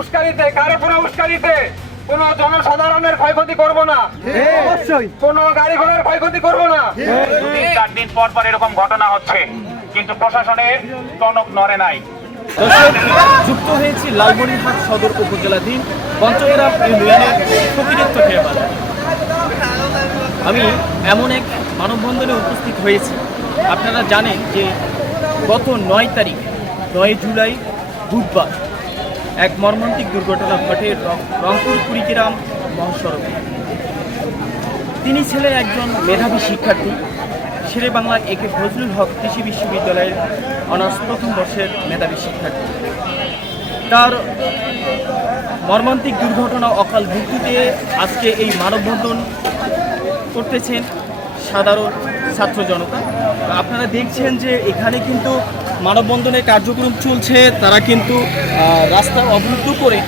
উস্কানিতে, কারো কোনো উস্কানিতে কোনো জনসাধারণের ক্ষয়ক্ষতি করব না, অবশ্যই কোনো গাড়ি ঘোড়ার ক্ষয়ক্ষতি করব না। 2-4 দিন পর পর এরকম ঘটনা হচ্ছে, কিন্তু প্রশাসনের টনক নড়ে নাই। যুক্ত হয়েছি লালমনিরহাট সদর উপজেলাধীন পঞ্চগ্রাম ইউনিয়নের ফকিরের বাজার। আমি এমন এক মানববন্ধনে উপস্থিত হয়েছি, আপনারা জানেন যে গত 9 তারিখ 9 জুলাই বুধবার এক মর্মান্তিক দুর্ঘটনা ঘটে রংপুর কুড়িগ্রাম মহাসড়কে। তিনি ছিলেন একজন মেধাবী শিক্ষার্থী, শেরে বাংলার একে ফজলুল হক কৃষি বিশ্ববিদ্যালয়ের অনার্স প্রথম বর্ষের মেধাবী শিক্ষার্থী। তার মর্মান্তিক দুর্ঘটনা অকাল মৃত্যুতে আজকে এই মানববন্ধন করতেছেন সাধারণ ছাত্র জনতা। আপনারা দেখছেন যে এখানে কিন্তু মানববন্ধনের কার্যক্রম চলছে। তারা কিন্তু রাস্তা অবরুদ্ধ করে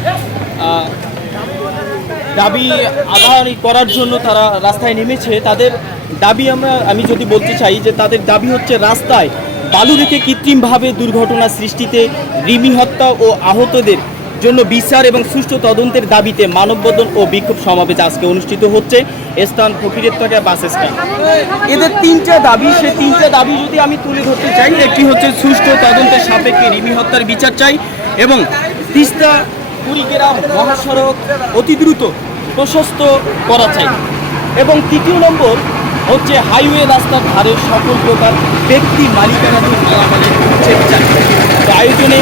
দাবি আদায় করার জন্য তারা রাস্তায় নেমেছে। তাদের দাবি আমি যদি বলতে চাই যে তাদের দাবি হচ্ছে রাস্তায় বালু রেখে কৃত্রিমভাবে দুর্ঘটনা সৃষ্টিতে রিমি হত্যা ও আহতদের জন্য বিচার এবং সুষ্ঠু তদন্তের দাবিতে মানববন্ধন ও বিক্ষোভ সমাবেশ আজকে অনুষ্ঠিত হচ্ছে। স্থান ফকিরেরতলা বাস স্ট্যান্ড। এদের 3টা দাবি, সেই 3টা দাবি যদি আমি তুলে ধরতে চাই, একটি হচ্ছে সুষ্ঠু তদন্তের সাপেক্ষে রিমি হত্যার বিচার চাই এবং তিস্তা কুড়িগ্রাম মহাসড়ক অতি দ্রুত প্রশস্ত করা চাই এবং 3 নম্বর হচ্ছে হাইওয়ে রাস্তার ধারে সকল প্রকার ব্যক্তি মালিকানাধীন মালামালের চেক চাই। তো আয়োজনে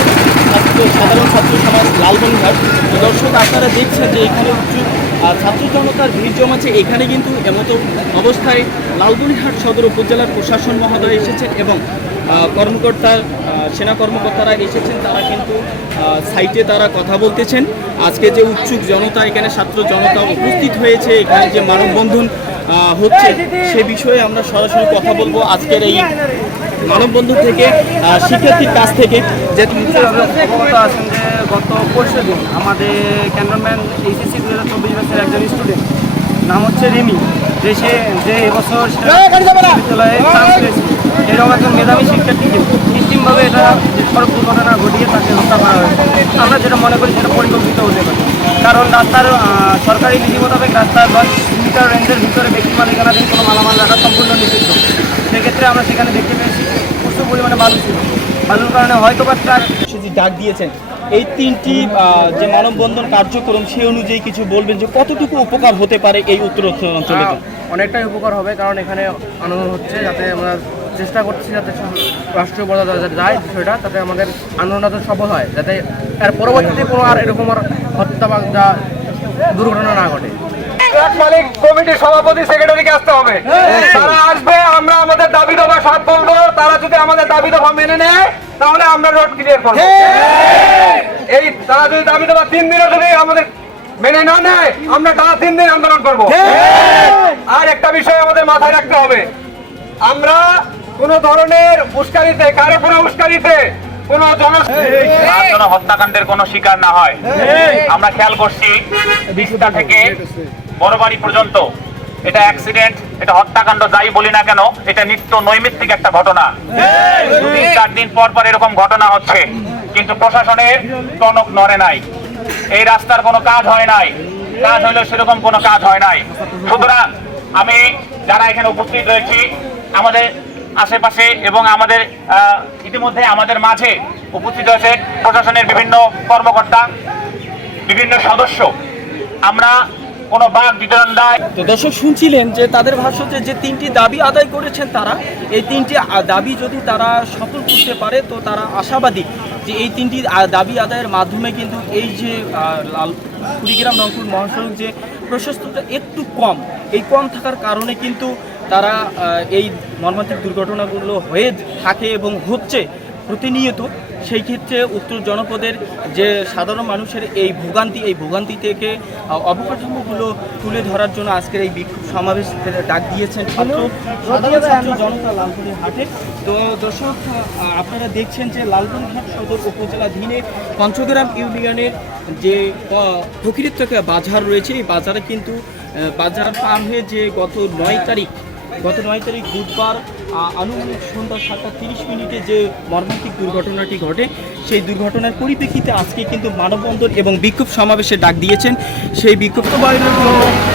সাধারণ ছাত্র সমাজ লালমনিরহাট। দর্শক আপনারা দেখছেন যে এখানে ছাত্র জনতার ভিড় জমাচ্ছে। এখানে কিন্তু এমতো অবস্থায় লালমনিরহাট সদর উপজেলার প্রশাসন মহোদয় এসেছেন এবং সেনা কর্মকর্তারা এসেছেন। তারা কিন্তু সাইটে তারা কথা বলতেছেন। আজকে যে উৎসুক জনতা, এখানে ছাত্র জনতা উপস্থিত হয়েছে, এখানে যে মানববন্ধন হচ্ছে সে বিষয়ে আমরা সরাসরি কথা বলবো আজকের এই মানববন্ধন থেকে শিক্ষার্থীর কাছ থেকে। যে অবগত আছেন যে গত পরশু দিন আমাদের ক্যান্টনমেন্ট এইচএসসি 2024 ব্যাচের একজন স্টুডেন্ট, নাম হচ্ছে রিমি, যে এবছর বিশ্ববিদ্যালয়ে চান্স পেয়েছে। এরকম একজন মেধাবী শিক্ষার্থীকে কৃত্রিমভাবে এটা সড়ক দুর্ঘটনা ঘটিয়ে তাকে হত্যা করা হয়েছে। আমরা যেটা মনে করি সেটা পরিকল্পিত হতে পারে, কারণ রাস্তার সরকারি বিধি মোতাবেক রাস্তার 10 মিটার রেঞ্জের ভিতরে ব্যক্তি মালিকানাধীন কোনো মালামাল রাখা সম্পূর্ণ নিষিদ্ধ। সেক্ষেত্রে আমরা সেখানে দেখতে পেয়েছি প্রচুর পরিমাণে বালু ছিল। বালুর কারণে হয়তো বা ট্রাক ডাক দিয়েছেন। এই 3টি যে মানববন্ধন কার্যক্রম সে অনুযায়ী কিছু বলবেন যে কতটুকু উপকার হতে পারে এই উত্তর অঞ্চলে? অনেকটাই উপকার হবে, কারণ এখানে আন্দোলন হচ্ছে, যাতে আমরা চেষ্টা করছি যাতে রাষ্ট্রীয় পর্যায়ে যায় বিষয়টা, তাতে আমাদের আন্দোলনটা সফল হয়, যাতে এর পরবর্তীতে কোনো আর এরকম আর হত্যা বা যা দুর্ঘটনা না ঘটে। ট্রাক মালিক কমিটির সভাপতি সেক্রেটারিকে আসতে হবে, তারা আসবে, আমরা আমাদের দাবি দাবা সব বলবো। তারা যদি আমাদের দাবি দাবা মেনে নেয় তাহলে আমরা রোড ক্লিয়ার করবো। এই তারা যদি দাবি দাবা 3 দিনও যদি আমাদের মেনে না নেয়, আমরা টানা 3 দিন আন্দোলন করবো। আর একটা বিষয় আমাদের মাথায় রাখতে হবে, আমরা কোন ধরনের উস্কানিতে, কারো কোনো উস্কানিতে কোন হত্যাকাণ্ডের কোনো শিকার না হয়। আমরা খেয়াল করছি তিস্তা থেকে বড়বাড়ি পর্যন্ত এটা অ্যাক্সিডেন্ট, এটা হত্যাকাণ্ড যাই বলি না কেন, এটা নিত্য নৈমিত্তিক একটা ঘটনা। 2-4 দিন পর পর এরকম ঘটনা হচ্ছে, কিন্তু প্রশাসনের টনক নড়ে নাই। এই রাস্তার কোনো কাজ হয় নাই, কাজ হইলেও সেরকম কোনো কাজ হয় নাই। সুতরাং আমি যারা এখানে উপস্থিত রয়েছি, আমাদের আশেপাশে এবং আমাদের ইতিমধ্যে আমাদের মাঝে উপস্থিত হয়েছে প্রশাসনের বিভিন্ন কর্মকর্তা, বিভিন্ন সদস্য। আমরা কোনো বাক বিতরণ দেয়। তো দর্শক শুনছিলেন যে তাদের ভাষ্য যে 3টি দাবি আদায় করেছেন তারা। এই 3টি দাবি যদি তারা সফল করতে পারে তো তারা আশাবাদী যে এই 3টি দাবি আদায়ের মাধ্যমে কিন্তু এই যে কুড়িগ্রাম রংপুর মহাসড়ক যে প্রশস্ততা একটু কম, এই কম থাকার কারণে কিন্তু তারা এই মর্মান্তিক দুর্ঘটনাগুলো হয়ে থাকে এবং হচ্ছে প্রতিনিয়ত। সেই ক্ষেত্রে উত্তর জনপদের যে সাধারণ মানুষের এই ভোগান্তি থেকে অবকাঠামোগুলো তুলে ধরার জন্য আজকের এই বিক্ষোভ সমাবেশ ডাক দিয়েছেন সাধারণ ছাত্র জনতা লালমনিরহাটে। তো দর্শক আপনারা দেখছেন যে লালমনিরহাট সদর উপজেলাধীনে পঞ্চগ্রাম ইউনিয়নের যে ফকিরেরতলা বাজার রয়েছে, এই বাজারে কিন্তু বাজার পার হয়ে যে গত 9 তারিখ বুধবার আনুমানিক সন্ধ্যা 7:30 যে মর্মান্তিক দুর্ঘটনাটি ঘটে, সেই দুর্ঘটনার পরিপ্রেক্ষিতে আজকে কিন্তু মানববন্ধন এবং বিক্ষোভ সমাবেশের ডাক দিয়েছেন। সেই বিক্ষোভ বাহিনীর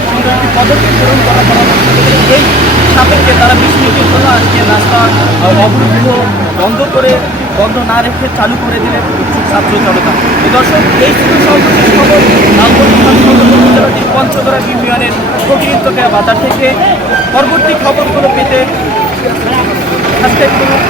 সংক্রান্তি পদক্ষেপ গ্রহণ করা পরামর্শ দিয়েছেন। এই সাপেক্ষে তারা 20 মিনিটের জন্য আজকে রাস্তা অবরুদ্ধ বন্ধ না রেখে চালু করে দিলেন ছাত্র জনতা। দর্শক, এই ছিল সর্বশেষ খবর লালমনিরহাট সদর উপজেলাটির পঞ্চগড়া ইউনিয়নের ফকিরতোয়া বাজার থেকে। পরবর্তী খবরগুলো পেতে সাবস্ক্রাইব করুন।